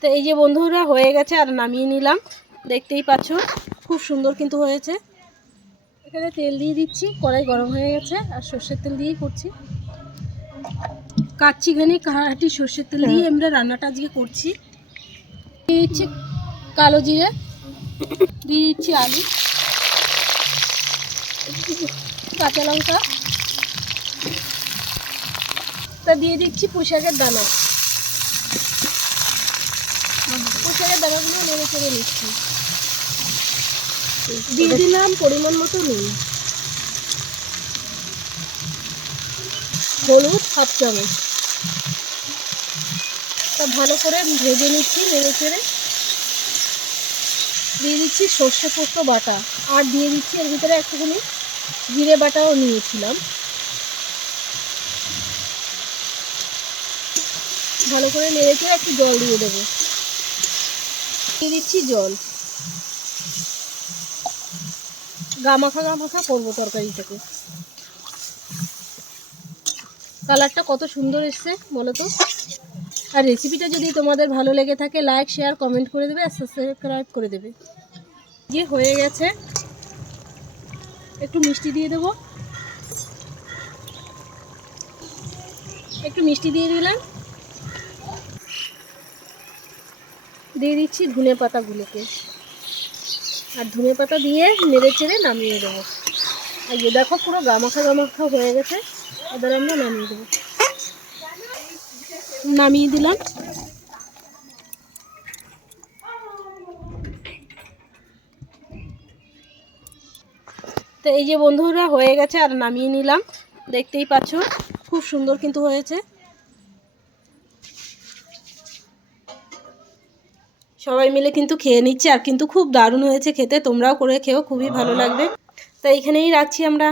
তো এই যে বন্ধুরা হয়ে গেছে আর নামিয়ে নিলাম, দেখতেই পাচ্ছ খুব সুন্দর কিন্তু হয়েছে। এখানে তেল দিয়ে দিচ্ছি, কড়াই গরম হয়ে গেছে আর সর্ষের তেল দিয়েই করছি। কাচ্চিঘানি কাহাটি সর্ষের তেল দিয়ে আমরা রান্নাটা আজকে করছি। দিয়ে দিচ্ছি কালো জিরে, দিয়ে দিচ্ছি আলু, কাঁচা লঙ্কা, তা দিয়ে দিচ্ছি পুঁই শাকের দানা। পুঁই শাকের দানাগুলো নেড়ে চেড়ে নিচ্ছি। দিয়ে দিলাম পরিমাণ মতো নুন, হলুদ 1/2 চামচ। তা ভালো করে ভেজে নিচ্ছি নেড়ে চেড়ে। দিয়ে দিচ্ছি সর্ষে পোস্ত বাটা, আর দিয়ে দিচ্ছি এর ভিতরে একটুখানি জিরে বাটাও নিয়েছিলাম। ভালো করে নেড়ে চেড়ে একটু জল দিয়ে দেবো। দিয়ে দিচ্ছি জল, গামাখা গামাখা করবো তরকারিটাকে। কালারটা কত সুন্দর এসছে বলো তো। আর রেসিপিটা যদি তোমাদের ভালো লেগে থাকে লাইক শেয়ার কমেন্ট করে দেবে আর সাবস্ক্রাইব করে দেবে। যে হয়ে গেছে, একটু মিষ্টি দিয়ে দেবো, একটু মিষ্টি দিয়ে দিলাম। দিয়ে দিচ্ছি ধনে পাতাগুলোকে, আর ধনে পাতা দিয়ে নেড়ে চেড়ে নামিয়ে দেবো। আর যে দেখো পুরো গামাখা গামাখা হয়ে গেছে, এবার আমরা নামিয়ে দেবো। নামিয়ে দিলাম। তো এই যে বন্ধুরা হয়ে গেছে আর নামিয়ে নিলাম, দেখতেই পাচ্ছ খুব সুন্দর কিন্তু হয়েছে। সবাই মিলে কিন্তু খেয়ে নিচ্ছে আর কিন্তু খুব দারুণ হয়েছে খেতে। তোমরাও করে খেও, খুবই ভালো লাগবে। তো এইখানেই রাখছি আমরা।